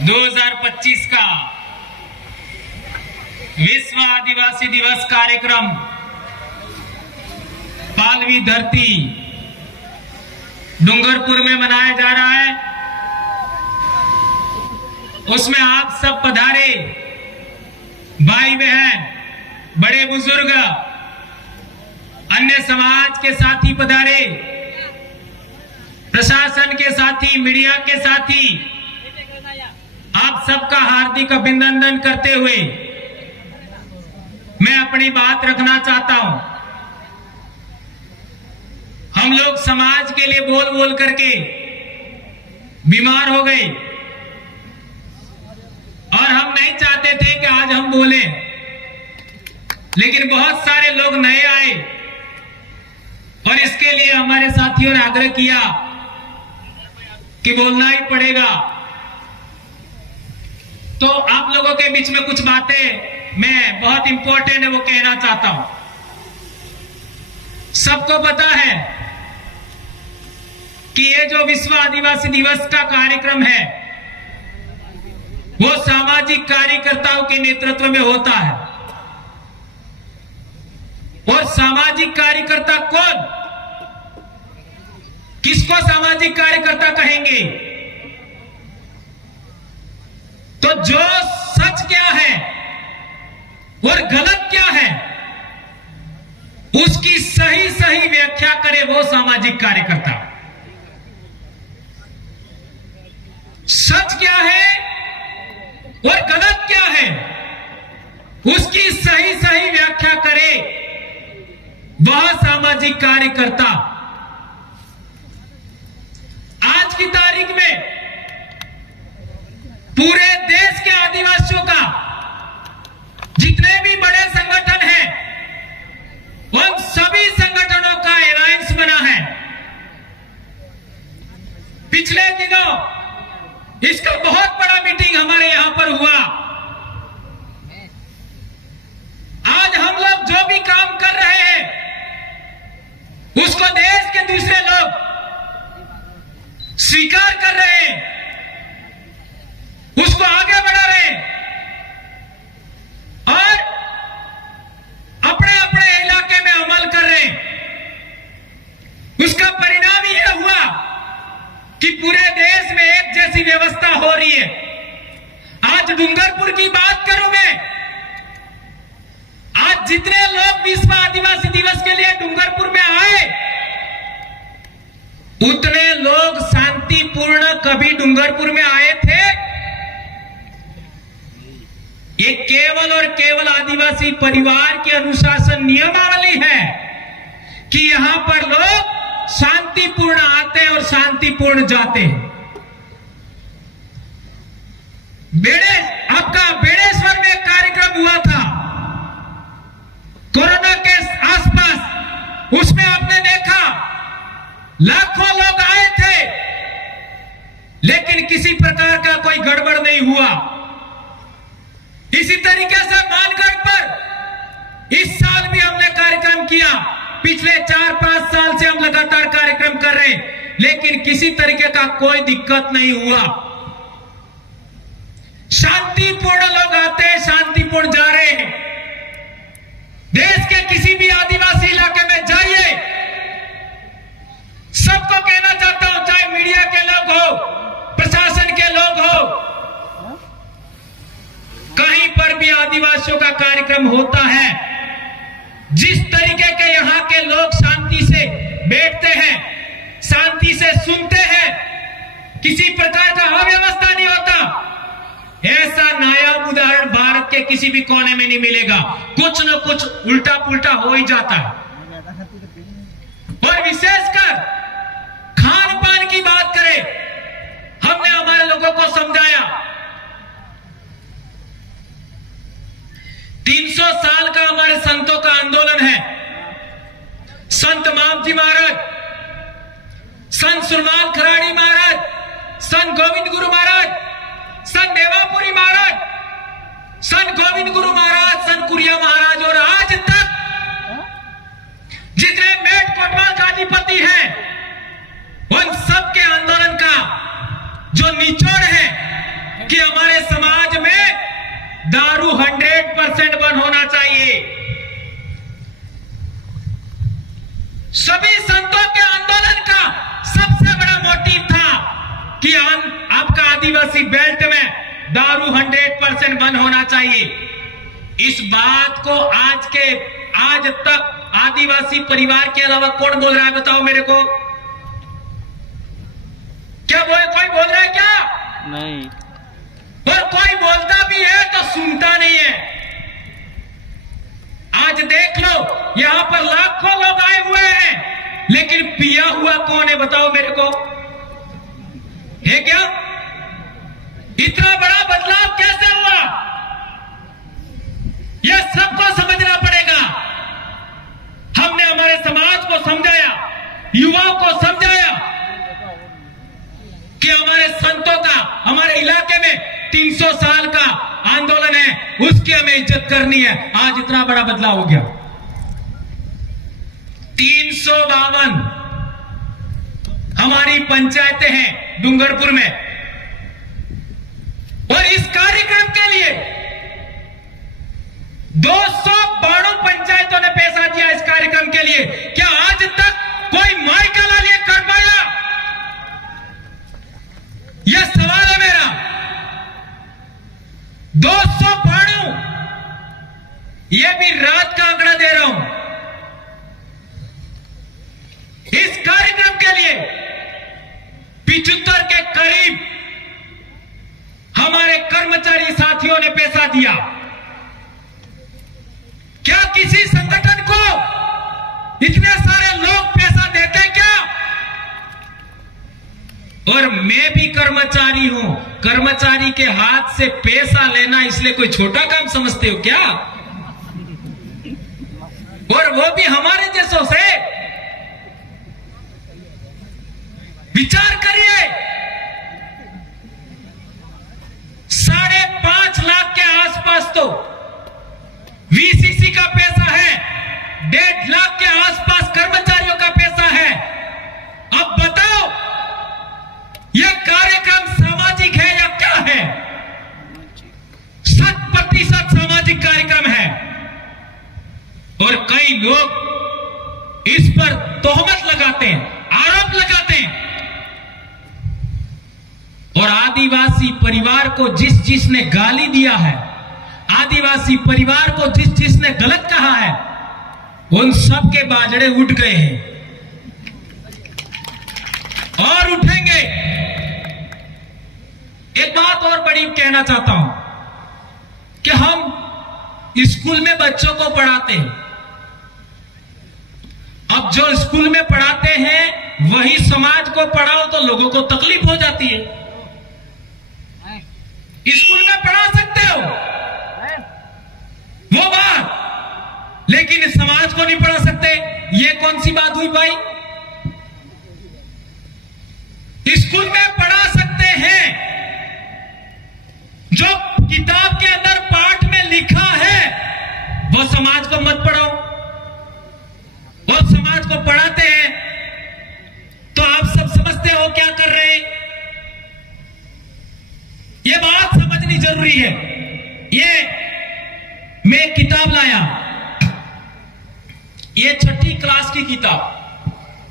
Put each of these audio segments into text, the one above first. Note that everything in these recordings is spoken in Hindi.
2025 का विश्व आदिवासी दिवस कार्यक्रम पालवी धरती डूंगरपुर में मनाया जा रहा है। उसमें आप सब पधारे, भाई बहन, बड़े बुजुर्ग, अन्य समाज के साथी पधारे, प्रशासन के साथी, मीडिया के साथी, आप सबका हार्दिक अभिनंदन करते हुए मैं अपनी बात रखना चाहता हूं। हम लोग समाज के लिए बोल बोल करके बीमार हो गए और हम नहीं चाहते थे कि आज हम बोलें, लेकिन बहुत सारे लोग नए आए और इसके लिए हमारे साथियों ने आग्रह किया कि बोलना ही पड़ेगा। तो आप लोगों के बीच में कुछ बातें मैं बहुत इंपॉर्टेंट है वो कहना चाहता हूं। सबको पता है कि ये जो विश्व आदिवासी दिवस का कार्यक्रम है वो सामाजिक कार्यकर्ताओं के नेतृत्व में होता है। और सामाजिक कार्यकर्ता कौन, किसको सामाजिक कार्यकर्ता कहेंगे? तो जो सच क्या है और गलत क्या है उसकी सही सही व्याख्या करे वो सामाजिक कार्यकर्ता। सच क्या है और गलत क्या है उसकी सही सही व्याख्या करे वह सामाजिक कार्यकर्ता। आज की तारीख में पूरे देश के आदिवासियों का जितने भी बड़े संगठन हैं उन सभी संगठनों का अलायंस बना है। पिछले दिनों इसका बहुत बड़ा मीटिंग हमारे यहां पर हुआ। आज हम लोग जो भी काम कर रहे हैं उसको देश के दूसरे लोग स्वीकार कर रहे हैं, उसको आगे बढ़ा रहे हैं और अपने अपने इलाके में अमल कर रहे हैं। उसका परिणाम यह हुआ कि पूरे देश में एक जैसी व्यवस्था हो रही है। आज डूंगरपुर की बात करूं मैं, आज जितने लोग विश्व आदिवासी दिवस के लिए डूंगरपुर में आए उतने लोग शांतिपूर्ण कभी डूंगरपुर में आए थे? ये केवल और केवल आदिवासी परिवार की अनुशासन नियमावली है कि यहां पर लोग शांतिपूर्ण आते और शांतिपूर्ण जाते हैं। आपका बेड़ेश्वर में एक कार्यक्रम हुआ था कोरोना के आसपास, उसमें आपने देखा लाखों लोग आए थे लेकिन किसी प्रकार का कोई गड़बड़ नहीं हुआ। इसी तरीके से मानगढ़ पर इस साल भी हमने कार्यक्रम किया। पिछले 4-5 साल से हम लगातार कार्यक्रम कर रहे हैं लेकिन किसी तरीके का कोई दिक्कत नहीं हुआ। शांतिपूर्ण लोग आते हैं, शांतिपूर्ण जा रहे हैं। देश के किसी भी आदिवासी इलाके में जाइए, सबको कहना चाहता हूं, चाहे मीडिया के लोग हो, प्रशासन के लोग हो, कहीं पर भी आदिवासियों का कार्यक्रम होता है, जिस तरीके के यहां के लोग शांति से बैठते हैं, शांति से सुनते हैं, किसी प्रकार का अव्यवस्था नहीं होता, ऐसा नायाब उदाहरण भारत के किसी भी कोने में नहीं मिलेगा। कुछ न कुछ उल्टा पुल्टा हो ही जाता है। और विशेषकर खान पान की बात करें, हमने हमारे लोगों को समझाया 300 साल का हमारे संतों का आंदोलन है। संत मामजी महाराज, संत सुरमाल खराड़ी महाराज, संत गोविंद गुरु महाराज, संत देवापुरी महाराज, संत गोविंद गुरु महाराज, संत कुरिया महाराज और आज तक जितने मेट कोटवाल का अधिपति हैं उन सब के आंदोलन का जो निचोड़ है कि हमारे समाज में दारू 100% बंद होना चाहिए। सभी संतों के आंदोलन का सबसे बड़ा मोटिव था कि आपका आदिवासी बेल्ट में दारू 100% बंद होना चाहिए। इस बात को आज तक आदिवासी परिवार के अलावा कौन बोल रहा है, बताओ मेरे को। क्या कोई बोल रहा है क्या? नहीं। और कोई बोलता भी है तो सुनता नहीं है। आज देख लो, यहां पर लाखों लोग आए हुए हैं, लेकिन पिया हुआ कौन है, बताओ मेरे को। है क्या? इतना बड़ा बदलाव कैसे हुआ, यह सबको समझना पड़ेगा। हमने हमारे समाज को समझाया, युवाओं को समझाया कि हमारे संतों का हमारे इलाके में 300 साल का आंदोलन है, उसकी हमें इज्जत करनी है। आज इतना बड़ा बदलाव हो गया। 352 हमारी पंचायतें हैं डूंगरपुर में, और इस कार्यक्रम के लिए 292 पंचायतों ने पैसा दिया इस कार्यक्रम के लिए। क्या आज तक कोई माई का लाल ये कर पाया? यह सवाल है मेरा। 292, यह भी रात का आंकड़ा दे रहा हूं। इस कार्यक्रम के लिए 75 के करीब हमारे कर्मचारी साथियों ने पैसा दिया। क्या किसी संगठन को इतने सारे लोग पैसा देते क्या? और मैं भी कर्मचारी हूं। कर्मचारी के हाथ से पैसा लेना इसलिए कोई छोटा काम समझते हो क्या? और वो भी हमारे जैसों से। विचार करिए, 5.5 लाख के आसपास तो वीसीसी का पैसा है, 1.5 लाख के आसपास कर्मचारियों का पैसा है। अब बताओ, यह कार्यक्रम सामाजिक है या क्या है? 100% सामाजिक कार्यक्रम है। और कई लोग इस पर तोहमत लगाते हैं, आरोप लगाते हैं। और आदिवासी परिवार को जिसने गाली दिया है, आदिवासी परिवार को जिसने गलत कहा है, उन सब के बाजड़े उठ गए हैं और उठेंगे। एक बात और बड़ी कहना चाहता हूं कि हम स्कूल में बच्चों को पढ़ाते हैं। अब जो स्कूल में पढ़ाते हैं वही समाज को पढ़ाओ तो लोगों को तकलीफ हो जाती है। स्कूल में पढ़ा सकते हो वो बात, लेकिन समाज को नहीं पढ़ा सकते, ये कौन सी बात हुई भाई? स्कूल में पढ़ा सकते हैं, जो किताब के अंदर पाठ में लिखा है वो समाज को मत पढ़ाओ। और समाज को पढ़ाते हैं तो आप सब समझते हो क्या कर रहे हैं। ये बात समझनी जरूरी है। ये मैं किताब लाया, ये 6ठी क्लास की किताब।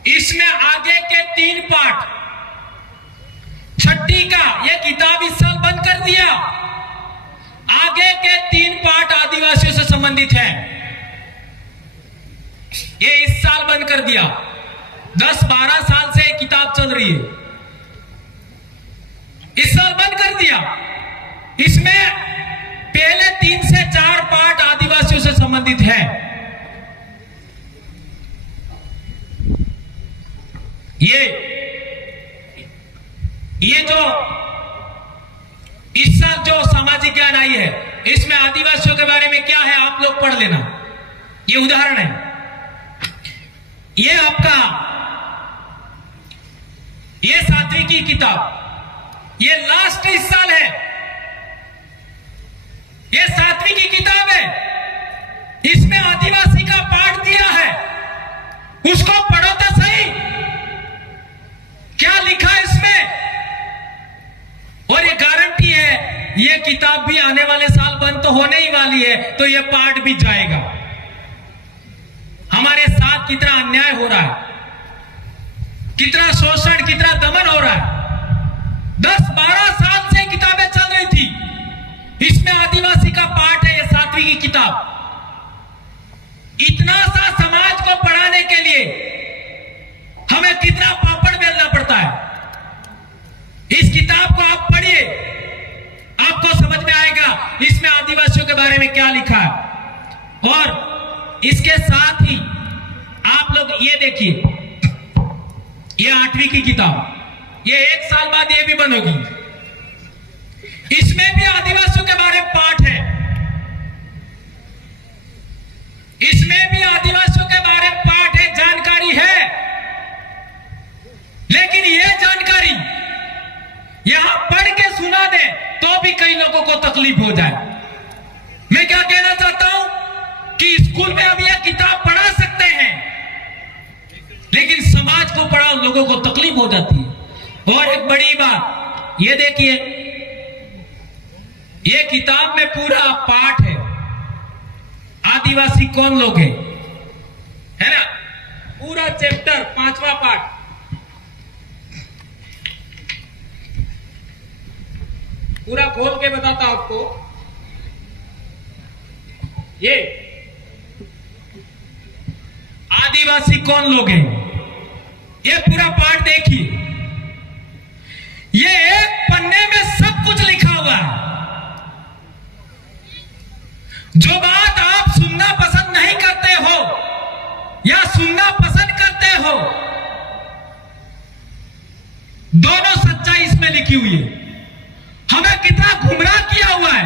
इसमें आगे के 3 पाठ, 6ठी का ये किताब इस साल बंद कर दिया। आगे के 3 पाठ आदिवासियों से संबंधित है, ये इस साल बंद कर दिया। 10-12 साल से किताब चल रही है, इस साल बंद कर दिया। इसमें पहले 3 से 4 पाठ आदिवासियों से संबंधित है। ये जो इस साल जो सामाजिक ज्ञान आई है, इसमें आदिवासियों के बारे में क्या है आप लोग पढ़ लेना। ये उदाहरण है, ये आपका ये 7वीं की किताब, ये लास्ट इस साल है, ये 7वीं की किताब है। इसमें आदिवासी का पाठ दिया है, उसको पढ़ो तो सही, क्या लिखा है इसमें। और ये गारंटी है ये किताब भी आने वाले साल बंद तो होने ही वाली है, तो ये पाठ भी जाएगा। हमारे साथ कितना अन्याय हो रहा है, कितना शोषण, कितना दमन हो रहा है। 10-12 साल से किताबें चल रही थी, इसमें आदिवासी का पाठ है, ये 7वीं की किताब। इतना सा समाज को पढ़ाने के लिए हमें कितना पापड़ बेलना पड़ता है। इस किताब को आप पढ़िए, आपको समझ में आएगा इसमें आदिवासियों के बारे में क्या लिखा है। और इसके साथ ही आप लोग ये देखिए, ये 8वीं की किताब, ये 1 साल बाद ये भी बनेगी। इसमें भी आदिवासियों के बारे में पाठ है, इसमें भी आदिवासियों के बारे में पाठ है, जानकारी है। लेकिन यह जानकारी यहां पढ़ के सुना दे तो भी कई लोगों को तकलीफ हो जाए। मैं क्या कहना चाहता हूं कि स्कूल में अब यह किताब पढ़ा सकते हैं, लेकिन समाज को पढ़ा लोगों को तकलीफ हो जाती है। और एक बड़ी बात ये देखिए, यह किताब में पूरा पाठ है, आदिवासी कौन लोग हैं, है ना, पूरा चैप्टर 5वां पाठ। पूरा खोल के बताता हूं आपको। ये आदिवासी कौन लोग हैं, ये पूरा पाठ देखिए। ये एक पन्ने में सब कुछ लिखा हुआ है। जो बात आप सुनना पसंद नहीं करते हो या सुनना पसंद करते हो, दोनों सच्चाई इसमें लिखी हुई है। हमें कितना गुमराह किया हुआ है।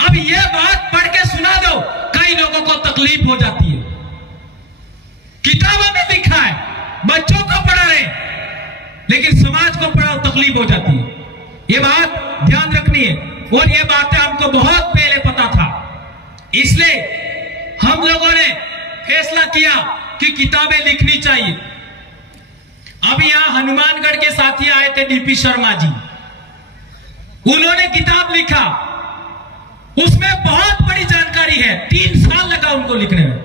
अब यह बात पढ़ के सुना दो, कई लोगों को तकलीफ हो जाती है। किताबों में लिखा है, बच्चों को पढ़ा रहे, लेकिन समाज को पढ़ाओ तकलीफ हो जाती है। यह बात ध्यान रखनी है। और ये बातें हमको बहुत पहले पता था, इसलिए हम लोगों ने फैसला किया कि किताबें लिखनी चाहिए। अब यहां हनुमानगढ़ के साथी आए थे, डीपी शर्मा जी, उन्होंने किताब लिखा, उसमें बहुत बड़ी जानकारी है। 3 साल लगा उनको लिखने में।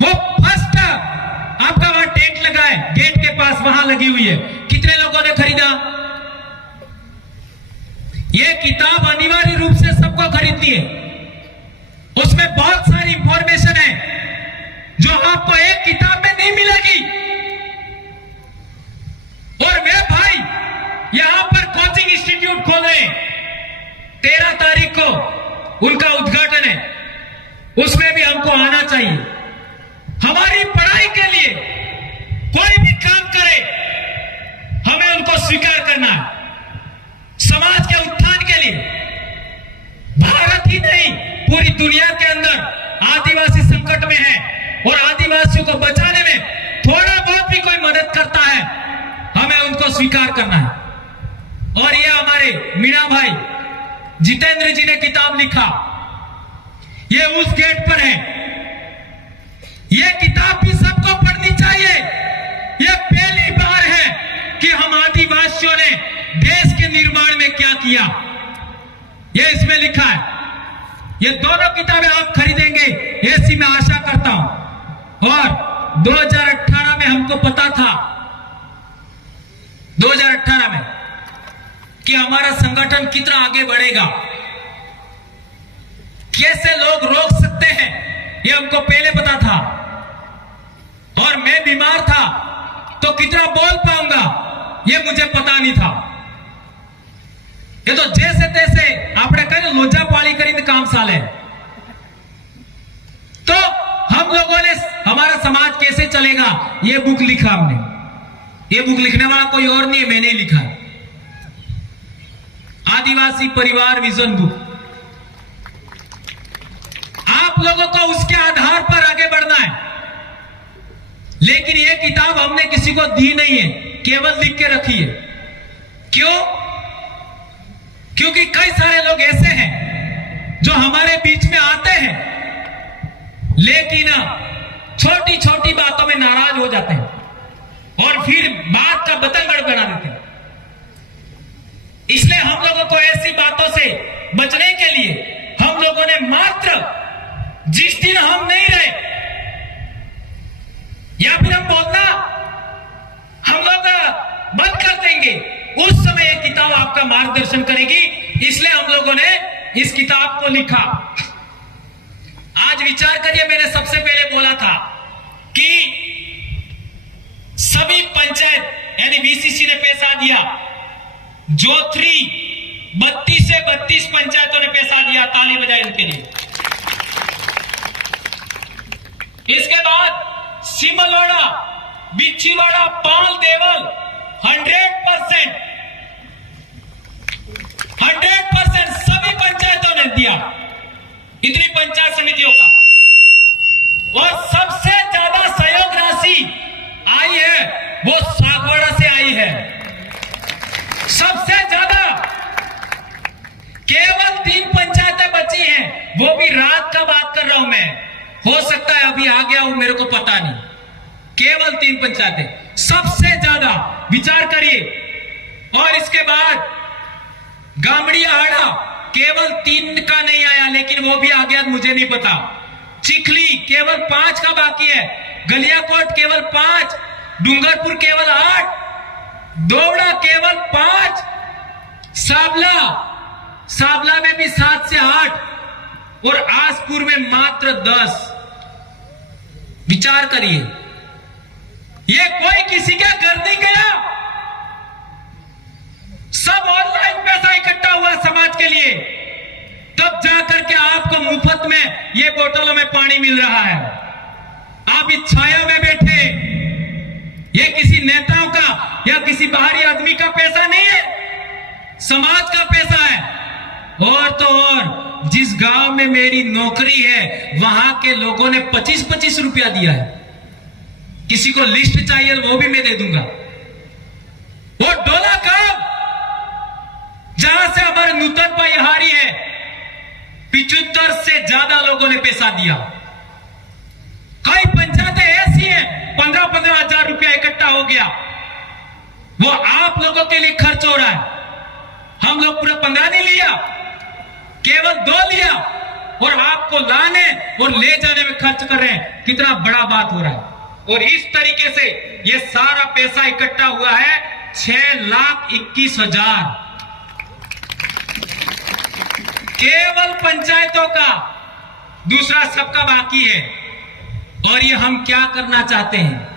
वो फर्स्ट आपका वहां टेंट लगा है, गेट के पास वहां लगी हुई है। कितने लोगों ने खरीदा? ये किताब अनिवार्य रूप से सबको खरीदनी है। उसमें बहुत सारी इंफॉर्मेशन है जो आपको एक किताब में नहीं मिलेगी। और वे भाई यहां पर कोचिंग इंस्टीट्यूट खोले, 13 तारीख को उनका उद्घाटन है, उसमें भी हमको आना चाहिए। हमारी पढ़ाई के लिए कोई भी काम करे, हमें उनको स्वीकार करना है। समाज के उत्थान के लिए भारत ही नहीं, पूरी दुनिया के अंदर आदिवासी संकट में है, और आदिवासियों को बचाने में थोड़ा बहुत भी कोई मदद करता है, हमें उनको स्वीकार करना है। और ये हमारे मीणा भाई जितेंद्र जी ने किताब लिखा, ये उस गेट पर है। ये किताब भी सबको पढ़नी चाहिए। ये पहली बार है कि हम आदिवासियों ने देश के निर्माण में क्या किया, ये इसमें लिखा है। ये दोनों किताबें आप खरीदेंगे ऐसी मैं आशा करता हूं। और 2018 में हमको पता था, 2018 में, कि हमारा संगठन कितना आगे बढ़ेगा, कैसे लोग रोक सकते हैं, ये हमको पहले पता था। और मैं बीमार था तो कितना बोल पाऊंगा ये मुझे पता नहीं था। ये तो जैसे तैसे आपने कहे लोचा पाली करी काम साले। तो हम लोगों ने, हमारा समाज कैसे चलेगा, ये बुक लिखा हमने। ये बुक लिखने वाला कोई और नहीं है, मैंने ही लिखा है। आदिवासी परिवार विजन बुक। आप लोगों को उसके आधार पर आगे बढ़ना है। लेकिन यह किताब हमने किसी को दी नहीं है, केवल लिख के रखी है। क्यों? क्योंकि कई सारे लोग ऐसे हैं जो हमारे बीच में आते हैं, लेकिन छोटी छोटी बातों में नाराज हो जाते हैं और फिर बात का बतंगड़ बना देते हैं। इसलिए बचने के लिए हम लोगों ने मात्र जिस दिन हम नहीं रहे, या फिर हम बोलना हम लोग बंद कर देंगे, उस समय ये किताब आपका मार्गदर्शन करेगी। इसलिए हम लोगों ने इस किताब को लिखा। आज विचार करिए, मैंने सबसे पहले बोला था कि सभी पंचायत यानी बीसीसी ने पैसा दिया, जोथरी 32 से 32 पंचायतों ने पैसा दिया, ताली बजाई उनके लिए। इसके बाद सिमलवाड़ा, बिच्छीवाड़ा, पाल देवल 100% सभी पंचायतों ने दिया, इतनी पंचायत समितियों का। और सबसे ज्यादा सहयोग राशि आई है वो सागवाड़ा से आई है, सबसे ज्यादा। केवल 3 पंचायतें बची हैं, वो भी रात का बात कर रहा हूं मैं, हो सकता है अभी आ गया हूं, मेरे को पता नहीं। केवल 3 पंचायतें सबसे ज्यादा, विचार करिए। और इसके बाद गामड़ियाहाड़ा केवल 3 का नहीं आया, लेकिन वो भी आ गया मुझे नहीं पता। चिखली केवल 5 का बाकी है, गलियाकोट केवल 5, डूंगरपुर केवल 8, दोवड़ा केवल 5, साबला में भी 7 से 8 और आसपुर में मात्र 10। विचार करिए, ये कोई किसी के घर नहीं गया, सब ऑनलाइन पैसा इकट्ठा हुआ समाज के लिए, तब जाकर के आपको मुफ्त में ये बोतलों में पानी मिल रहा है। आप इस छाया में बैठे, ये किसी नेताओं का या किसी बाहरी आदमी का पैसा नहीं है, समाज का पैसा है। और तो और जिस गांव में मेरी नौकरी है, वहां के लोगों ने 25-25 रुपया दिया है। किसी को लिस्ट चाहिए वो भी मैं दे दूंगा। वो डोला गांव जहां से हमारे नूतन पायहारी है, 75 से ज्यादा लोगों ने पैसा दिया। कई पंचायतें ऐसी हैं 15-15 हजार रुपया इकट्ठा हो गया, वो आप लोगों के लिए खर्च हो रहा है। हम लोग पूरा 15 नहीं लिया, केवल 2 लिया, और आपको लाने और ले जाने में खर्च कर रहे हैं। कितना बड़ा बात हो रहा है। और इस तरीके से ये सारा पैसा इकट्ठा हुआ है 6,21,000 केवल पंचायतों का, दूसरा सबका बाकी है। और ये हम क्या करना चाहते हैं?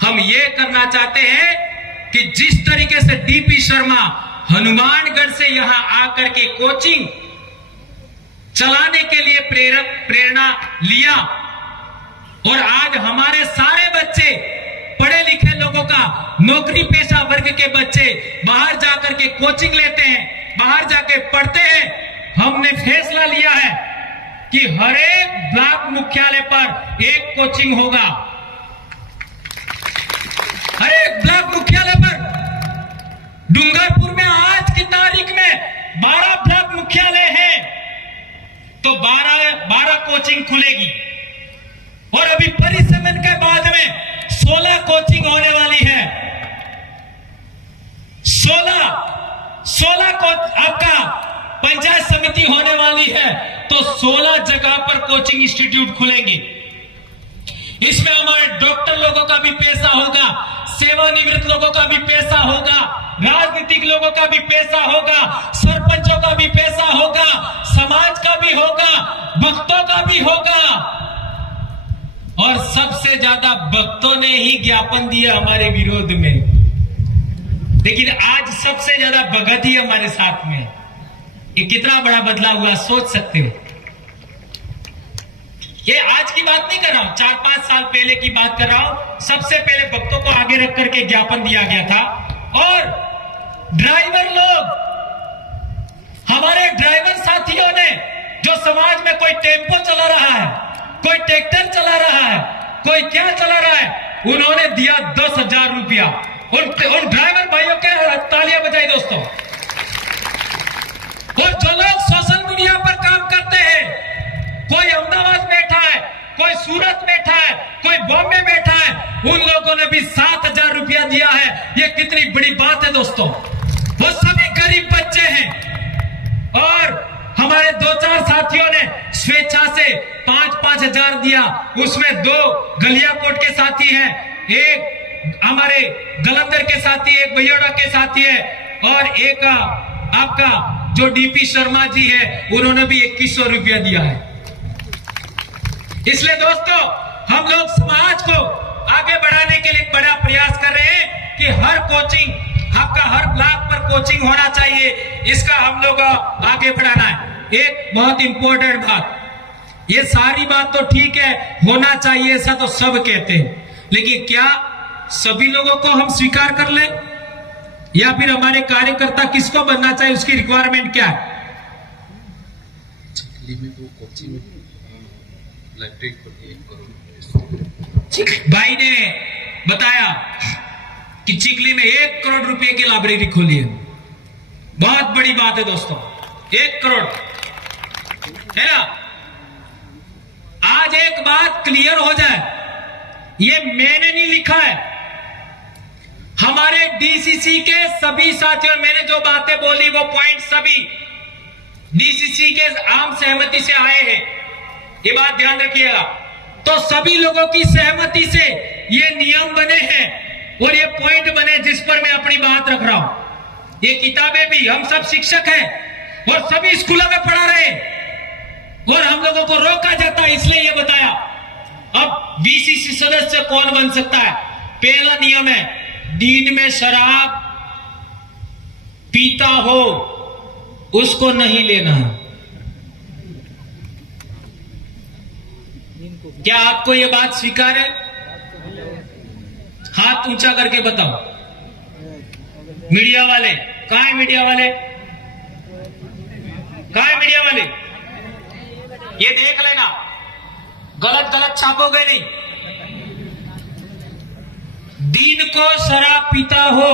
हम ये करना चाहते हैं कि जिस तरीके से डीपी शर्मा हनुमानगढ़ से यहां आकर के कोचिंग चलाने के लिए प्रेरणा लिया, और आज हमारे सारे बच्चे, पढ़े लिखे लोगों का, नौकरी पेशा वर्ग के बच्चे बाहर जाकर के कोचिंग लेते हैं, बाहर जाके पढ़ते हैं। हमने फैसला लिया है कि हर एक ब्लॉक मुख्यालय पर एक कोचिंग होगा, हर एक ब्लॉक मुख्यालय पर। डूंगरपुर में आज की तारीख में 12 ब्लॉक मुख्यालय है, तो 12 कोचिंग खुलेगी। और अभी परिसमन के बाद में 16 कोचिंग होने वाली है। 16 को आपका पंचायत समिति होने वाली है, तो 16 जगह पर कोचिंग इंस्टीट्यूट खुलेंगे। इसमें हमारे डॉक्टर लोगों का भी पैसा होगा, सेवानिवृत्त लोगों का भी पैसा होगा, राजनीतिक लोगों का भी पैसा होगा, सरपंचों का भी पैसा होगा, समाज का भी होगा, भक्तों का भी होगा। और सबसे ज्यादा भक्तों ने ही ज्ञापन दिया हमारे विरोध में, लेकिन आज सबसे ज्यादा भगत ही हमारे साथ में। ये कितना बड़ा बदलाव हुआ, सोच सकते हो। ये आज की बात नहीं कर रहा हूं, 4-5 साल पहले की बात कर रहा हूं। सबसे पहले भक्तों को आगे रख करके ज्ञापन दिया गया था। और ड्राइवर लोग, हमारे ड्राइवर साथियों ने, जो समाज में कोई टेम्पो चला रहा है, कोई ट्रैक्टर चला रहा है, कोई क्या चला रहा है, उन्होंने दिया 10,000 रुपया। उन ड्राइवर भाइयों के तालियां बजाई दोस्तों। और जो लोग सोशल मीडिया पर काम करते हैं, कोई अहमदाबाद बैठा है, कोई सूरत बैठा है, कोई बॉम्बे बैठा है, उन लोगों ने भी 7,000 रुपया दिया है। ये कितनी बड़ी बात है दोस्तों। वो सभी गरीब बच्चे हैं। और हमारे 2-4 साथियों ने स्वेच्छा से 5-5 हजार दिया। उसमें 2 गलियाकोट के साथी हैं, एक हमारे गलंदर के साथी, एक बयोड़ा के साथी है, और एक आपका जो डीपी शर्मा जी है, उन्होंने भी 2100 रुपया दिया है। इसलिए दोस्तों, हम लोग समाज को आगे बढ़ाने के लिए बड़ा प्रयास कर रहे हैं कि हर कोचिंग, आपका हर ब्लॉक पर कोचिंग होना चाहिए। इसका हम लोग आगे बढ़ाना है। एक बहुत इंपॉर्टेंट बात, ये सारी बात तो ठीक है, होना चाहिए, ऐसा तो सब कहते हैं, लेकिन क्या सभी लोगों को हम स्वीकार कर ले, या फिर हमारे कार्यकर्ता किसको बनना चाहिए, उसकी रिक्वायरमेंट क्या है? भाई ने बताया कि चिखली में 1 करोड़ रुपए की लाइब्रेरी खोली है। बहुत बड़ी बात है दोस्तों, 1 करोड़ है ना। आज एक बात क्लियर हो जाए, ये मैंने नहीं लिखा है, हमारे डीसीसी के सभी साथियों, मैंने जो बातें बोली वो पॉइंट सभी डीसीसी के आम सहमति से आए हैं, ये बात ध्यान रखिएगा। तो सभी लोगों की सहमति से ये नियम बने हैं और ये पॉइंट बने जिस पर मैं अपनी बात रख रहा हूं। ये किताबें भी, हम सब शिक्षक हैं और सभी स्कूलों में पढ़ा रहे, और हम लोगों को रोका जाता है, इसलिए ये बताया। अब बीसीसी सदस्य कौन बन सकता है? पहला नियम है, दिन में शराब पीता हो उसको नहीं लेना। क्या आपको यह बात स्वीकार है? हाथ ऊंचा करके बताओ। मीडिया वाले कहां है? मीडिया वाले कहां है? मीडिया वाले ये देख लेना, गलत गलत छापोगे नहीं। दिन को शराब पीता हो,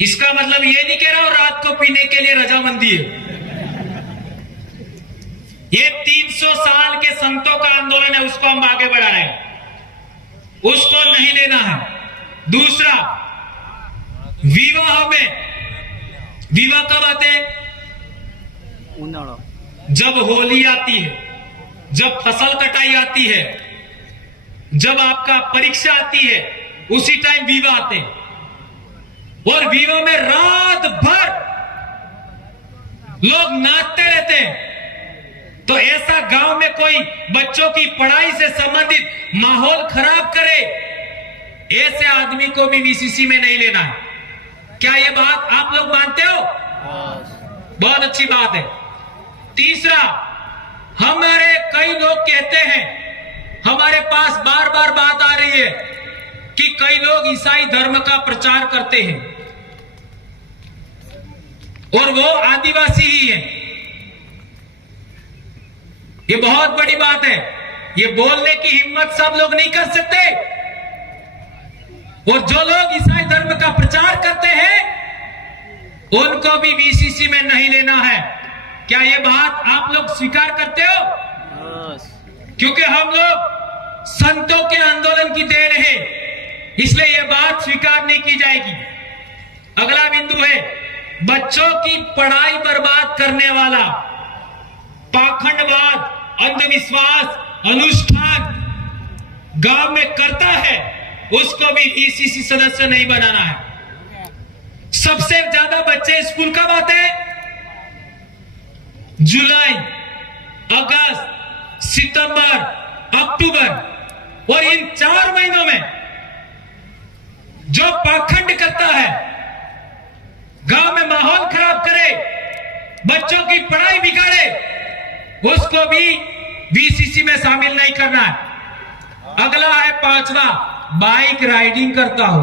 इसका मतलब ये नहीं कह रहा हूं रात को पीने के लिए रजामंदी है। ये 300 साल के संतों का आंदोलन है, उसको हम आगे बढ़ा रहे हैं, उसको नहीं लेना है। दूसरा, विवाह में, विवाह कब आते हैं? जब होली आती है, जब फसल कटाई आती है, जब आपका परीक्षा आती है, उसी टाइम विवाह आते हैं। और विवाह में रात भर लोग नाचते रहते हैं। तो ऐसा गांव में कोई बच्चों की पढ़ाई से संबंधित माहौल खराब करे, ऐसे आदमी को भी बीसीसी में नहीं लेना है। क्या ये बात आप लोग मानते हो? बहुत अच्छी बात है। तीसरा, हमारे कई लोग कहते हैं, हमारे पास बार बार बात आ रही है कि कई लोग ईसाई धर्म का प्रचार करते हैं और वो आदिवासी ही है। ये बहुत बड़ी बात है, ये बोलने की हिम्मत सब लोग नहीं कर सकते। और जो लोग ईसाई धर्म का प्रचार करते हैं उनको भी बीसीसी में नहीं लेना है। क्या ये बात आप लोग स्वीकार करते हो? क्योंकि हम लोग संतों के आंदोलन की देन है, इसलिए यह बात स्वीकार नहीं की जाएगी। अगला बिंदु है, बच्चों की पढ़ाई बर्बाद करने वाला पाखंडवाद, अंधविश्वास, अनुष्ठान गांव में करता है, उसको भी बीसीसी सदस्य नहीं बनाना है। सबसे ज्यादा बच्चे स्कूल कब आते हैं? जुलाई, अगस्त, सितंबर, अक्टूबर। और इन 4 महीनों में जो पाखंड करता है, गांव में माहौल खराब करे, बच्चों की पढ़ाई बिगाड़े, उसको भी बीसीसी में शामिल नहीं करना है। अगला है 5वां, बाइक राइडिंग करता हो।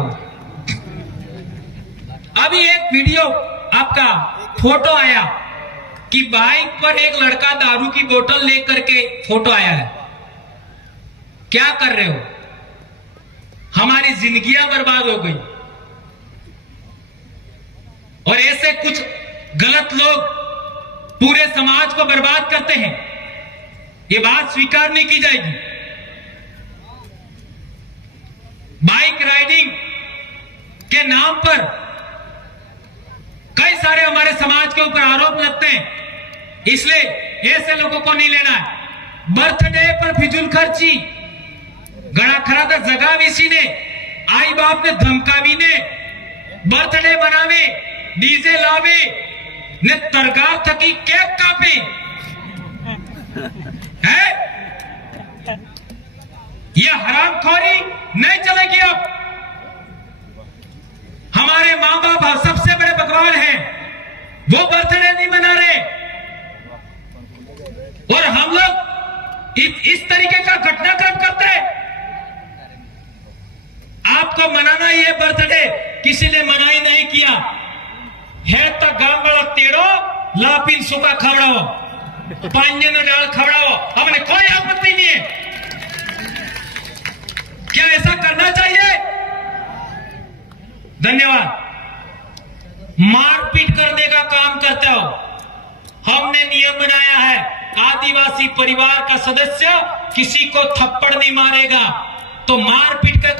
अभी एक वीडियो आपका फोटो आया कि बाइक पर एक लड़का दारू की बोतल लेकर के फोटो आया है। क्या कर रहे हो? हमारी जिंदगियां बर्बाद हो गई। और ऐसे कुछ गलत लोग पूरे समाज को बर्बाद करते हैं, ये बात स्वीकार नहीं की जाएगी। बाइक राइडिंग के नाम पर कई सारे हमारे समाज के ऊपर आरोप लगते हैं। इसलिए ऐसे लोगों को नहीं लेना है। बर्थडे पर फिजूल खर्ची गड़ा खरा था जगह भी ने आई बाप ने धमकावी ने बर्थडे बनावे डीजे लावे ने तरगार थकी केक कापे है। ये हरामखोरी नहीं चलेगी। अब हमारे मां बाप सबसे बड़े भगवान हैं, वो बर्थडे नहीं मना रहे और हम लोग इस तरीके का घटनाक्रम करते हैं। आपको मनाना ही है बर्थडे, किसी ने मना ही नहीं किया है तो गांव वाला तेड़ो लापिन सुखा खवड़ाओ पांजे ने डाल खवड़ाओ, हमने कोई आपत्ति नहीं है। क्या ऐसा करना चाहिए? धन्यवाद। मारपीट करने का काम करते हो, हमने नियम बनाया है आदिवासी परिवार का सदस्य किसी को थप्पड़ नहीं मारेगा, तो मारपीट का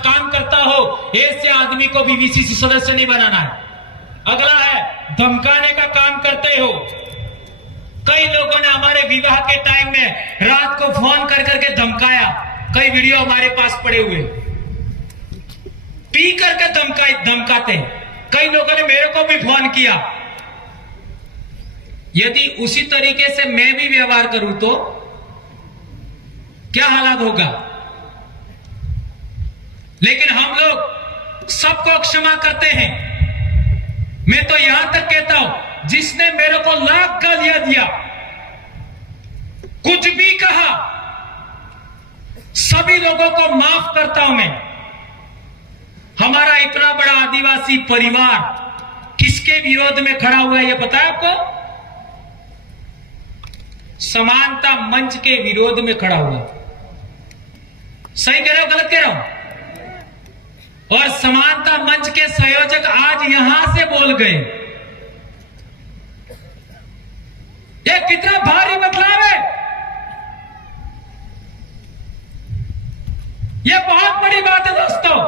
काम करता हो ऐसे आदमी को भी वीसीसी सदस्य नहीं बनाना है। अगला है धमकाने का काम करते हो। कई लोगों ने हमारे विवाह के टाइम में रात को फोन कर करके धमकाया, कई वीडियो हमारे पास पड़े हुए, पी करके धमकाते। कई लोगों ने मेरे को भी फोन किया। यदि उसी तरीके से मैं भी व्यवहार करूं तो क्या हालात होगा? लेकिन हम लोग सबको क्षमा करते हैं। मैं तो यहां तक कहता हूं, जिसने मेरे को लाख गालियां दिया, कुछ भी कहा, सभी लोगों को माफ करता हूं मैं। हमारा इतना बड़ा आदिवासी परिवार किसके विरोध में खड़ा हुआ है ये पता है आपको? समानता मंच के विरोध में खड़ा हुआ। सही कह रहा हूं गलत कह रहा हूं? और समानता मंच के संयोजक आज यहां से बोल गए। ये कितना भारी बदलाव है, ये बहुत बड़ी बात है दोस्तों।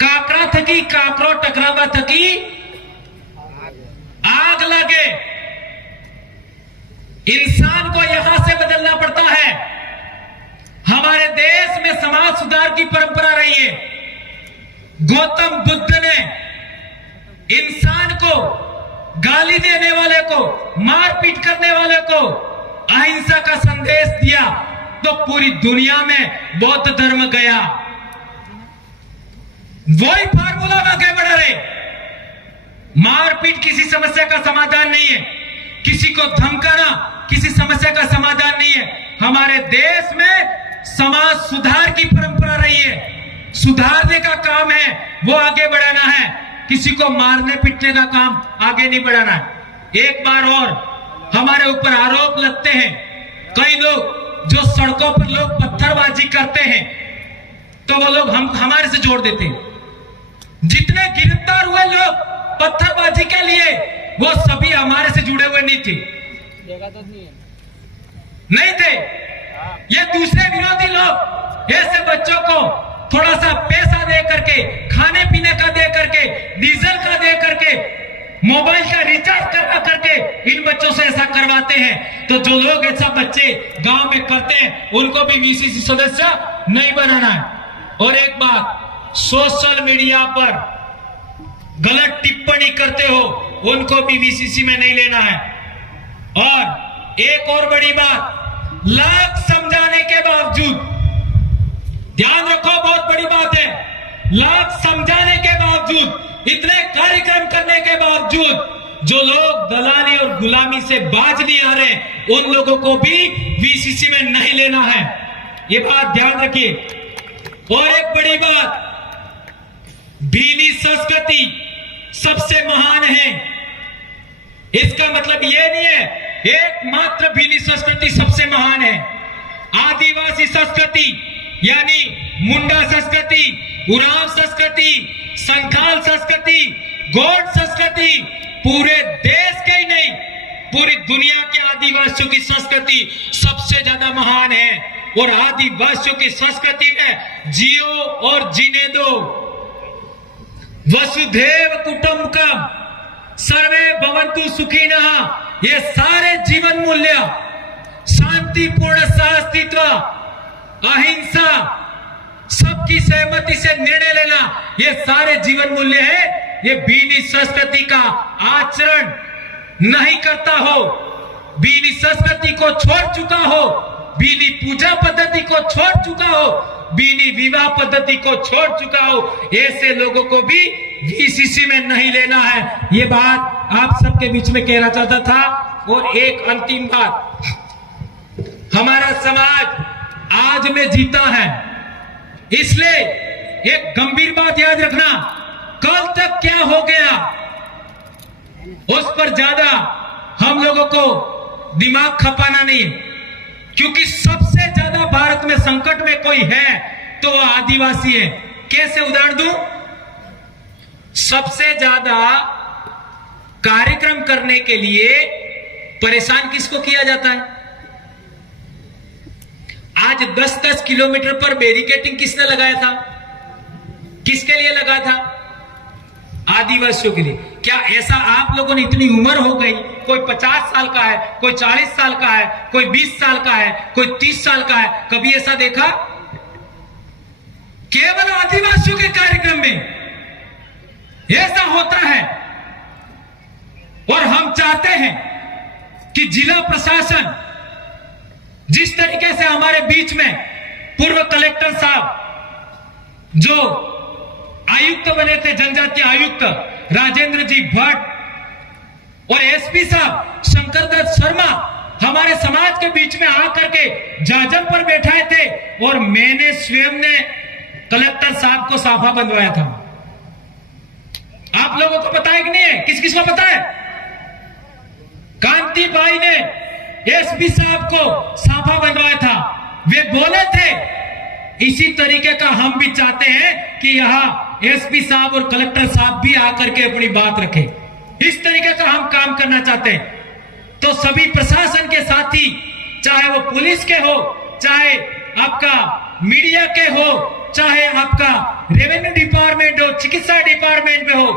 काकरा थकी काकरो टकरावा थकी आग लगे। इंसान को यहां से बदलना पड़ता है। हमारे देश में समाज सुधार की परंपरा रही है। गौतम बुद्ध ने इंसान को, गाली देने वाले को, मारपीट करने वाले को अहिंसा का संदेश दिया तो पूरी दुनिया में बौद्ध धर्म गया। वही फार्मूला आगे बढ़ा रहे। मारपीट किसी समस्या का समाधान नहीं है, किसी को धमकाना किसी समस्या का समाधान नहीं है। हमारे देश में समाज सुधार की परंपरा रही है, सुधारने का काम है, वो आगे बढ़ाना है, किसी को मारने पीटने का काम आगे नहीं बढ़ाना है। एक बार और हमारे ऊपर आरोप लगते हैं, कई लोग जो सड़कों पर लोग पत्थरबाजी करते हैं तो वो लोग हमारे से जोड़ देते हैं। जितने गिरफ्तार हुए लोग पत्थरबाजी के लिए वो सभी हमारे से जुड़े हुए नहीं थे, नहीं थे। ये दूसरे विरोधी लोग ऐसे बच्चों को थोड़ा सा पैसा दे करके, खाने पीने का दे करके, डीजल का दे करके, मोबाइल का रिचार्ज करवा करके इन बच्चों से ऐसा करवाते हैं। तो जो लोग ऐसा बच्चे गांव में करते हैं उनको भी वीसीसी सदस्य नहीं बनाना है। और एक बात, सोशल मीडिया पर गलत टिप्पणी करते हो उनको भी वीसीसी में नहीं लेना है। और एक और बड़ी बात, लाख समझाने के बावजूद, ध्यान रखो बहुत बड़ी बात है, लाख समझाने के बावजूद, इतने कार्यक्रम करने के बावजूद जो लोग दलाली और गुलामी से बाज नहीं आ रहे उन लोगों को भी वीसीसी में नहीं लेना है। ये बात ध्यान रखिए। और एक बड़ी बात, भीली संस्कृति सबसे महान है, इसका मतलब यह नहीं है एकमात्र भीली संस्कृति सबसे महान है। आदिवासी संस्कृति यानी मुंडा संस्कृति, उरांव संस्कृति, संथाल संस्कृति, गौड़ संस्कृति पूरे देश के ही नहीं पूरी दुनिया के आदिवासियों की संस्कृति सबसे ज्यादा महान है। और आदिवासियों की संस्कृति में जियो और जीने दो, वसुधैव कुटुंबकम, सर्वे भवन्तु सुखिनः, ये सारे जीवन मूल्य, शांतिपूर्ण सहअस्तित्व, अहिंसा, सबकी सहमति से निर्णय लेना, ये सारे जीवन मूल्य है। ये बीनी संस्कृति का आचरण नहीं करता हो, बीनी संस्कृति को छोड़ चुका हो, बीनी पूजा पद्धति को छोड़ चुका हो, बीनी विवाह पद्धति को छोड़ चुका हो, ऐसे लोगों को भी वीसीसी में नहीं लेना है। ये बात आप सबके बीच में कहना चाहता था। और एक अंतिम बात, हमारा समाज आज में जीता है, इसलिए एक गंभीर बात याद रखना, कल तक क्या हो गया उस पर ज्यादा हम लोगों को दिमाग खपाना नहीं है, क्योंकि सबसे ज्यादा भारत में संकट में कोई है तो वो आदिवासी है। कैसे उदाहरण दूं? सबसे ज्यादा कार्यक्रम करने के लिए परेशान किसको किया जाता है? आज 10-10 किलोमीटर पर बैरिकेडिंग किसने लगाया था? किसके लिए लगा था? आदिवासियों के लिए। क्या ऐसा आप लोगों ने, इतनी उम्र हो गई, कोई 50 साल का है, कोई 40 साल का है, कोई 20 साल का है, कोई 30 साल का है, कभी ऐसा देखा? केवल आदिवासियों के कार्यक्रम में ऐसा होता है। और हम चाहते हैं कि जिला प्रशासन जिस तरीके से हमारे बीच में पूर्व कलेक्टर साहब जो आयुक्त बने थे, जनजातीय आयुक्त राजेंद्र जी भट्ट, और एसपी साहब शंकर दत्त शर्मा हमारे समाज के बीच में आकर के जाजम पर बैठाए थे, और मैंने स्वयं ने कलेक्टर साहब को साफा बंधवाया था। आप लोगों को पता है कि नहीं है? किस किस को पता है? कांति भाई ने एसपी साहब को साफा बंधवाया था। वे बोले थे इसी तरीके का हम भी चाहते हैं कि यहाँ एसपी साहब और कलेक्टर साहब भी आकर के अपनी बात रखें। इस तरीके का हम काम करना चाहते हैं। तो सभी प्रशासन के साथी, चाहे वो पुलिस के हो, चाहे आपका मीडिया के हो, चाहे आपका रेवेन्यू डिपार्टमेंट हो, चिकित्सा डिपार्टमेंट में हो,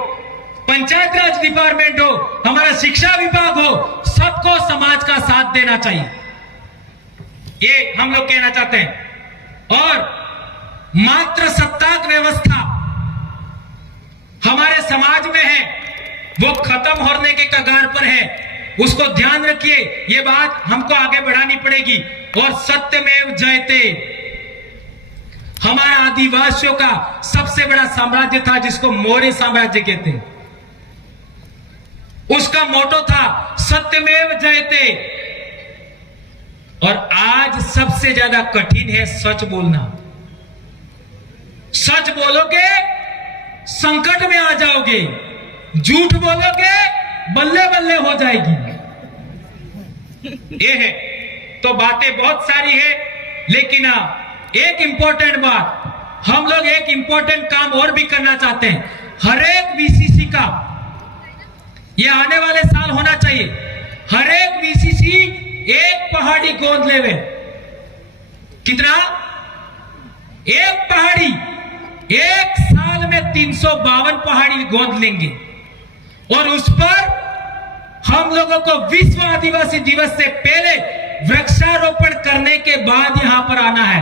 पंचायत राज डिपार्टमेंट हो, हमारा शिक्षा विभाग हो, सबको समाज का साथ देना चाहिए, ये हम लोग कहना चाहते हैं। और मात्र सत्ताक व्यवस्था हमारे समाज में है, वो खत्म होने के कगार पर है, उसको ध्यान रखिए। ये बात हमको आगे बढ़ानी पड़ेगी। और सत्यमेव जयते, हमारा आदिवासियों का सबसे बड़ा साम्राज्य था जिसको मौर्य साम्राज्य कहते हैं, उसका मोटो था सत्यमेव जयते। और आज सबसे ज्यादा कठिन है सच बोलना। सच बोलोगे संकट में आ जाओगे, झूठ बोलोगे बल्ले बल्ले हो जाएगी। ये है। तो बातें बहुत सारी है, लेकिन एक इंपॉर्टेंट बात, हम लोग एक इंपॉर्टेंट काम और भी करना चाहते हैं। हर एक वीसीसी का, ये आने वाले साल होना चाहिए, हर एक वीसीसी एक पहाड़ी गोद लेवे। कितना? एक पहाड़ी। एक साल में 352 पहाड़ी गोद लेंगे, और उस पर हम लोगों को विश्व आदिवासी दिवस से पहले वृक्षारोपण करने के बाद यहां पर आना है।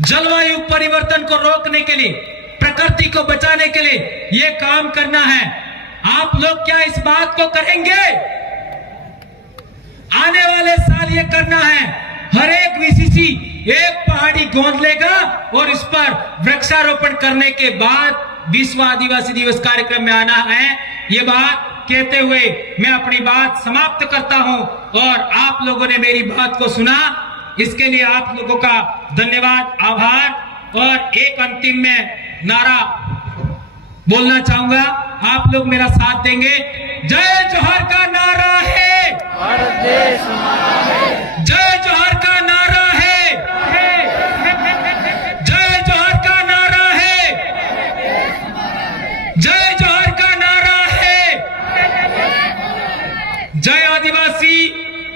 जलवायु परिवर्तन को रोकने के लिए, प्रकृति को बचाने के लिए यह काम करना है। आप लोग क्या इस बात को करेंगे? आने वाले साल ये करना है। हर एक वीसीसी एक पहाड़ी गोद लेगा, और इस पर वृक्षारोपण करने के बाद विश्व आदिवासी दिवस कार्यक्रम में आना है। ये बात कहते हुए मैं अपनी बात समाप्त करता हूं, और आप लोगों ने मेरी बात को सुना, इसके लिए आप लोगों का धन्यवाद, आभार। और एक अंतिम में नारा बोलना चाहूंगा, आप लोग मेरा साथ देंगे। जय जोहार का नारा है, भारत देश हमारा है। जय जोहार का नारा है, जय जोहार का नारा है, जय जोहार का नारा है। जय आदिवासी,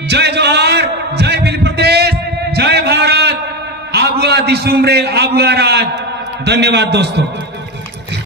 जय जोहार, जय बिल प्रदेश, जय भारत। आबुआ दिसुमरे आबुआ राज। धन्यवाद दोस्तों।